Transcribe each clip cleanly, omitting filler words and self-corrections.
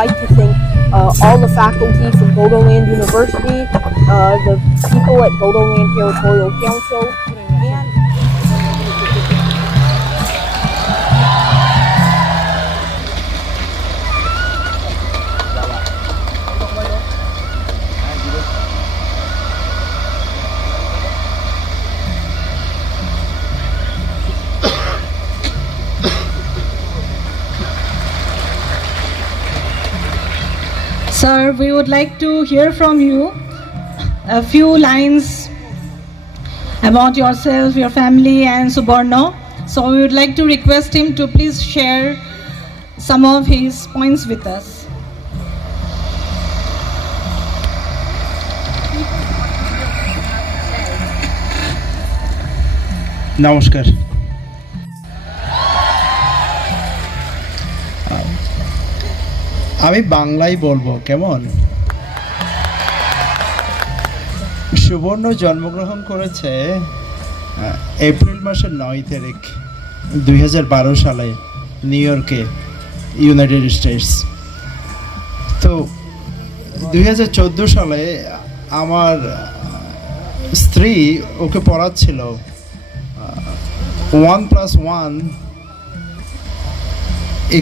like to thank all the faculty from Bodoland University, the people at Bodoland Territorial Council, and Sir, we would like to hear from you a few lines about yourself, your family, and Suborno. So we would like to request him to please share some of his points with us. নমস্কার। আমি বাংলাই বলবো, কেমন? সুবর্ণ জন্মগ্রহণ করেছে April মাসের 9 তারিখ 2012 সালে নিউ ইয়র্কে, ইউনাইটেড স্টেটস। তো 2014 সালে আমার স্ত্রী ওকে পড়াচ্ছিল 1 + 1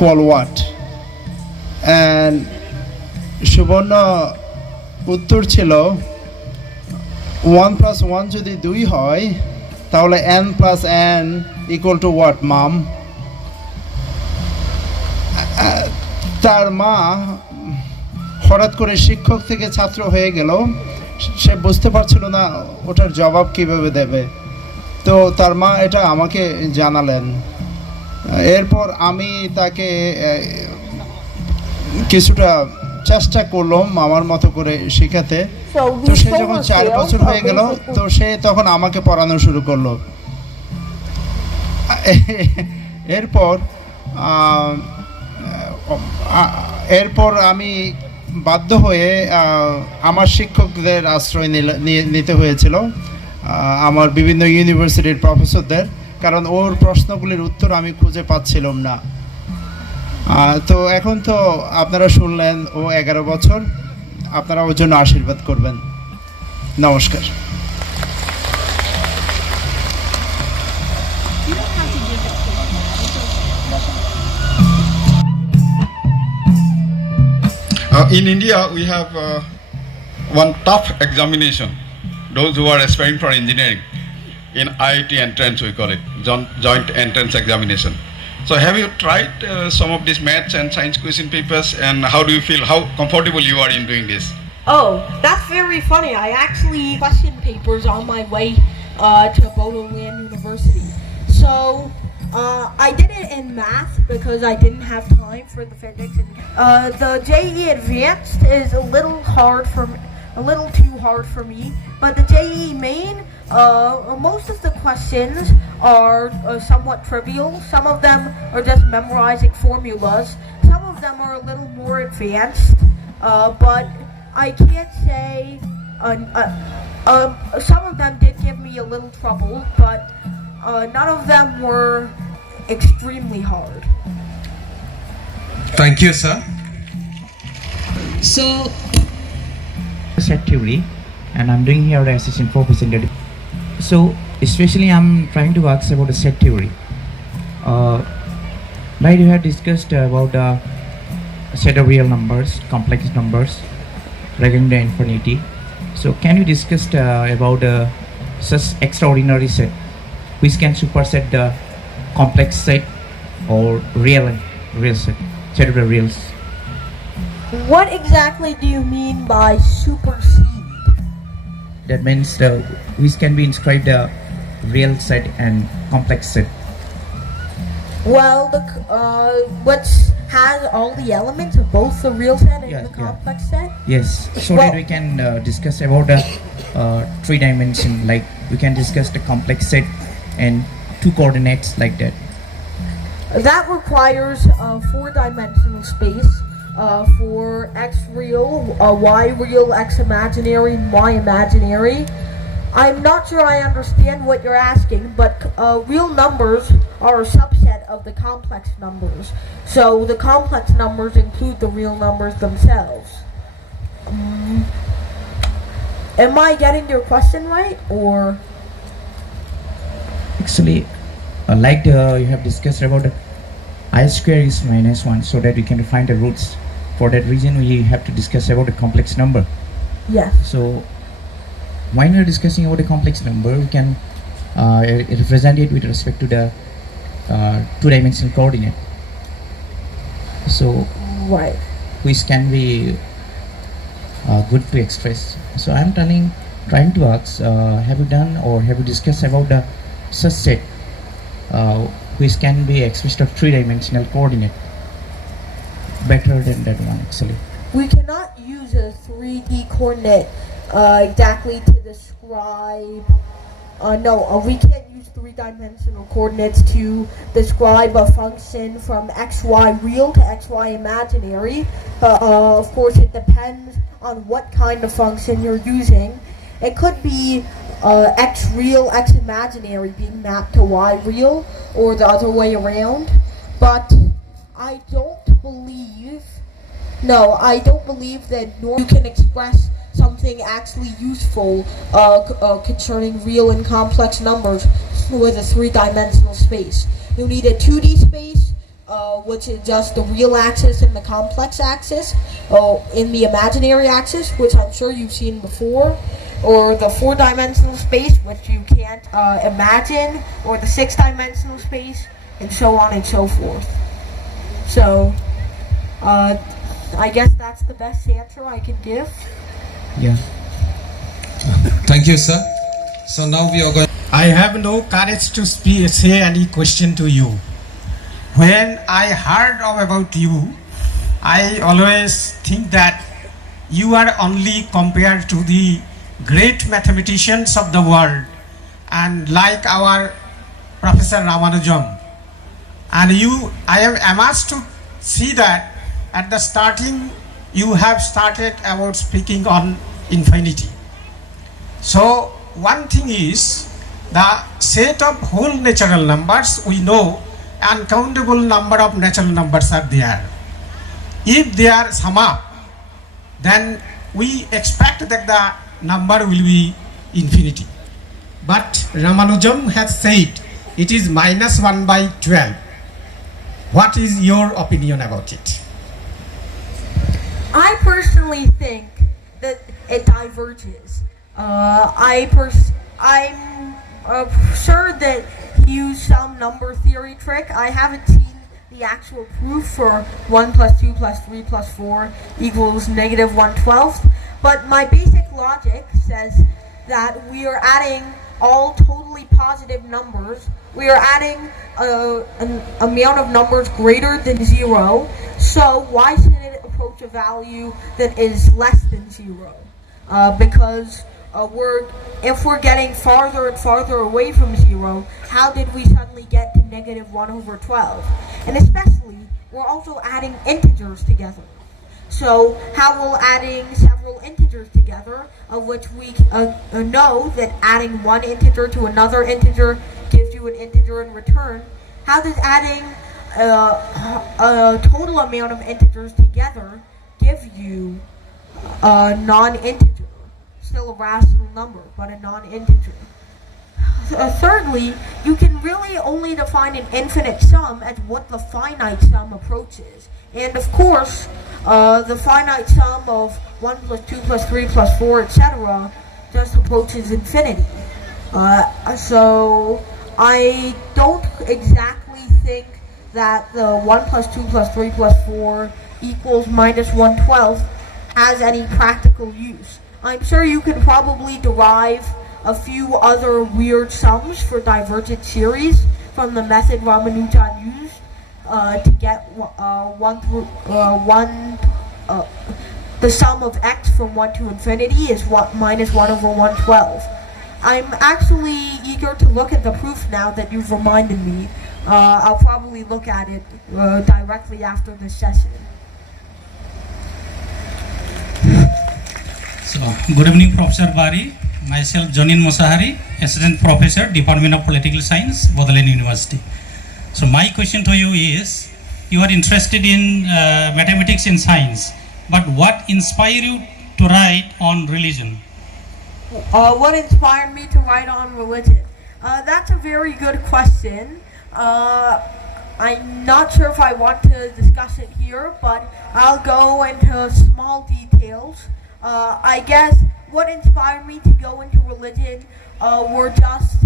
= what? And সুবর্ণ উত্তর ছিল 1 + 1 যদি 2 হয় তাহলে n + n = what, mom? তার মা হঠাৎ করে শিক্ষক থেকে ছাত্র হয়ে গেল, সে বুঝতে পারছিল না ওটার জবাব কিভাবে দেবে। তো তার মা এটা আমাকে জানালেন। এরপর আমি তাকে কিছুটা চেষ্টা করলাম আমার মতো করে শেখাতে। তো সে যখন 4 বছর হয়ে গেল, তো সে তখন আমাকে পড়ানো শুরু করলো। এরপর আমি বাধ্য হয়ে আমার শিক্ষকদের আশ্রয় নিতে হয়েছিল, আমার বিভিন্ন ইউনিভার্সিটির প্রফেসরদের, কারণ ওর প্রশ্নগুলির উত্তর আমি খুঁজে পাচ্ছিলাম না। তো এখন তো আপনারা শুনলেন ও 11 বছর, আপনারা ওর জন্য আশীর্বাদ করবেন। নমস্কার। In India, we have one tough examination. Those who are aspiring for engineering, in IIT entrance we call it, joint entrance examination. So have you tried some of these maths and science question papers, and how do you feel, how comfortable you are in doing this? oh, that's very funny. I actually question papers on my way to Bodoland University. So I did it in math because I didn't have time for the physics. The JEE Advanced is a little too hard for me, but the JEE Main, most of the questions are somewhat trivial. Some of them are just memorizing formulas. Some of them are a little more advanced, but I can't say some of them did give me a little trouble, but none of them were extremely hard. Thank you, sir. So, set theory, and I'm doing here as assistant professor. So especially I'm trying to ask about the set theory. Right, you have discussed about a set of real numbers, complex numbers, regarding the infinity. So can you discuss about such extraordinary set which can superset the complex set or real set of the reals? What exactly do you mean by supersede? That means which can be inscribed the real set and complex set. Well, which has all the elements of both the real set and the complex set? Yes, so that we can discuss about the 3 dimension, like we can discuss the complex set and 2 coordinates like that. That requires 4-dimensional space. For x real, y real, x imaginary, and y imaginary. I'm not sure I understand what you're asking, but real numbers are a subset subset of the complex numbers. So the complex numbers include the real numbers themselves. Am I getting your question right, or? Actually, like you have discussed about I square is -1, so that we can find the roots. For that reason, we have to discuss about a complex number. Yes. So when we are discussing about a complex number, we can represent it with respect to the two-dimensional coordinate. So Right. which can be good to express. So I'm trying to ask, have you done or have you discussed about the such set which can be expressed of three-dimensional coordinate better than that one actually? We cannot use a 3D coordinate exactly to describe. We can't use three-dimensional coordinates to describe a function from xy real to xy imaginary. Of course, it depends on what kind of function you're using. It could be x real, x imaginary being mapped to y real, or the other way around. But I don't believe that you can express something actually useful concerning real and complex numbers with a three-dimensional space. You need a 2D space, which is just the real axis and the complex axis, in the imaginary axis, which I'm sure you've seen before, or the four-dimensional space, which you can't imagine, or the six-dimensional space, and so on and so forth. So, I guess that's the best answer I can give. Yeah. Thank you, sir. So now we are going. I have no courage to say any question to you. When I heard about you, I always think that you are only compared to the great mathematicians of the world, and like our Professor Ramanujam. And I am amazed to see that at the starting you have started about speaking on infinity. So one thing is, the set of whole natural numbers, we know uncountable number of natural numbers are there. If they are sum up, then we expect that the number will be infinity. But Ramanujam has said it is -1/12. What is your opinion about it? I personally think that it diverges. I'm sure that he used some number theory trick. I haven't seen the actual proof for 1 plus 2 plus 3 plus 4 equals -1/12. But my basic logic says that we are adding all totally positive numbers. We are adding an amount of numbers greater than 0. So why shouldn't it approach a value that is less than 0? Because if we're getting farther and farther away from 0, how did we suddenly get to -1/12? And especially, we're also adding integers together. So how will adding several integers together, of which we know that adding one integer to another integer gives you an integer in return, how does adding a total amount of integers together give you a non-integer? Still a rational number, but a non-integer. Thirdly, you can really only define an infinite sum as what the finite sum approaches. And of course, the finite sum of 1 plus 2 plus 3 plus 4, etc. just approaches infinity. So I don't exactly think that the 1 plus 2 plus 3 plus 4 equals -1/12 has any practical use. I'm sure you could probably derive a few other weird sums for divergent series from the method Ramanujan used to get the sum of x from 1 to infinity is -1/112. I'm actually eager to look at the proof now that you've reminded me. I'll probably look at it directly after this session. So, good evening, Professor Bari. Myself, Jonin Mosahari, Assistant Professor, Department of Political Science, Bodoland University. So my question to you is, you are interested in mathematics and science, but what inspired you to write on religion? What inspired me to write on religion? That's a very good question. I'm not sure if I want to discuss it here, but I'll go into small details. I guess what inspired me to go into religion were just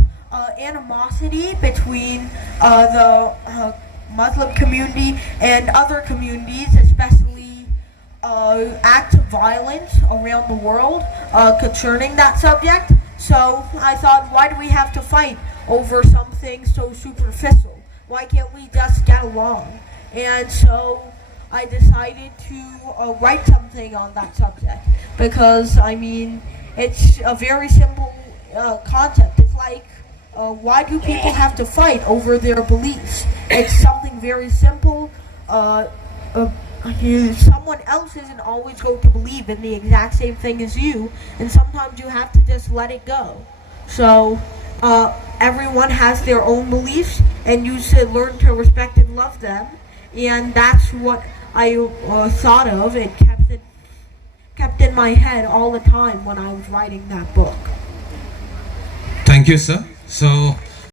animosity between the Muslim community and other communities, especially acts of violence around the world concerning that subject. So I thought, why do we have to fight over something so superficial? Why can't we just get along? And so I decided to write something on that subject because, I mean, it's a very simple concept. It's like, why do people have to fight over their beliefs? It's something very simple. Someone else isn't always going to believe in the exact same thing as you, and sometimes you have to just let it go. So everyone has their own beliefs, and you should learn to respect and love them. And that's what I thought of. It kept in my head all the time when I was writing that book. Thank you, sir. So